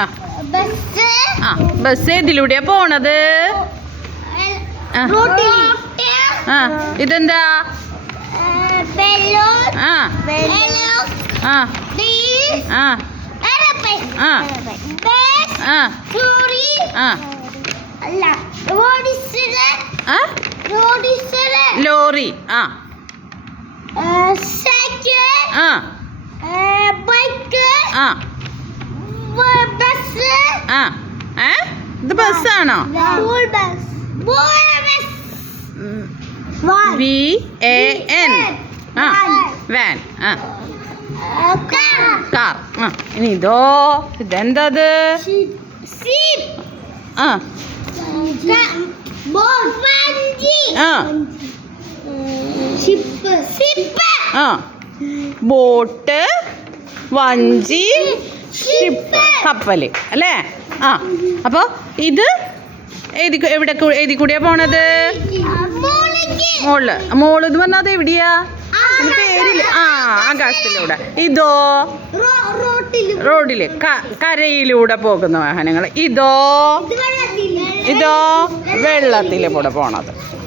ആ ആ ബസ് ഏതിലൂടെയാ പോണത്? ആ ഇതെന്താ? ആ ആ ആ ആ ലോറി. ആ ആ ആ ആ ഇത് ബസ്സാണോ? VAN. ആ വാൻ. ആ കാർ. ആ ഇനി ഇതെന്തത്? ആ ആ ആ ബോട്ട്, വഞ്ചി, ഷിപ്പ്, കപ്പൽ അല്ലേ? ആ അപ്പോൾ ഇത് ഏതി കൂടിയാ പോണത്? മോള് എന്ന് പറഞ്ഞാൽ അത് എവിടെയാ? പേരില്ല. ആ ആകാശത്തിലൂടെ. ഇതോ റോഡില് കരയിലൂടെ പോകുന്ന വാഹനങ്ങൾ. ഇതോ വെള്ളത്തിലൂടെ പോണത്.